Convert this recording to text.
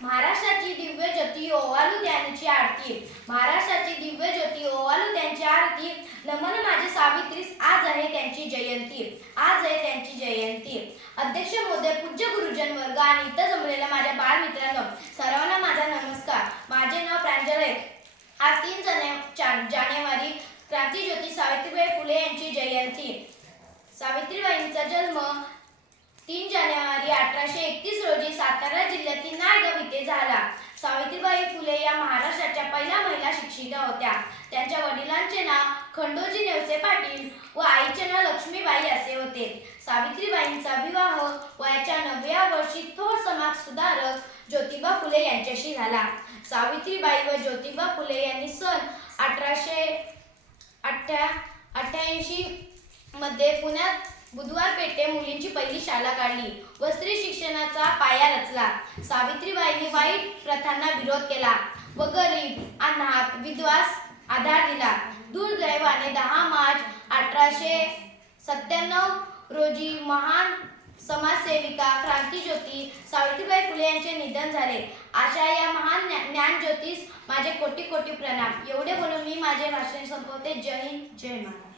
महाराष्ट्राची दिव्य ज्योती ओवाळू त्यांची आरती, महाराष्ट्राची दिव्य ज्योती ओवाळू त्यांची आरती. नमन माझे सावित्रीस, आज आहे त्यांची जयंती, आज आहे त्यांची जयंती. अध्यक्ष महोदय, पूज्य गुरुजन वर्ग आणि इथं जमलेल्या माझ्या बालमित्रांनो, सर्वांना माझा नमस्कार. माझे नाव प्रांजल आहे. आज 3 जानेवारी क्रांतीज्योती सावित्रीबाई फुले यांची जयंती. सावित्रीबाईंचा जन्म 3 जानेवारी 1831 रोजी सातारा जिल्ह्यातील नायगाव येथे झाला. सावित्रीबाई फुले या महाराष्ट्राच्या पहिल्या महिला शिक्षिका होत्या. त्यांच्या वडिलांचे नाव खंडोजी नेवसे पाटील व आईचे नाव लक्ष्मीबाई असे होते. सावित्रीबाईंचा विवाह वयाच्या 9व्या वर्षी थोर समाज सुधारक ज्योतिबा फुले यांच्याशी झाला. सावित्रीबाई व ज्योतिबा फुले यांनी सन 1888 मध्ये पुण्यात बुधवार पेठे मुलींची पहिली शाळा काढली व स्त्री शिक्षणाचा पाया रचला. सावित्रीबाईंनी वाईट प्रथांना विरोध केला व गरीब, अनाथ, विधवास आधार दिला. दुर्दैवाने 10 मार्च 1897 रोजी महान समाजसेविका क्रांतीज्योती सावित्रीबाई फुले यांचे निधन झाले. अशा या महान ज्ञानज्योतीस माझे कोटी कोटी प्रणाम. एवढे बोलून मी माझे भाषण संपवते. जय हिंद, जय महाराष्ट्र.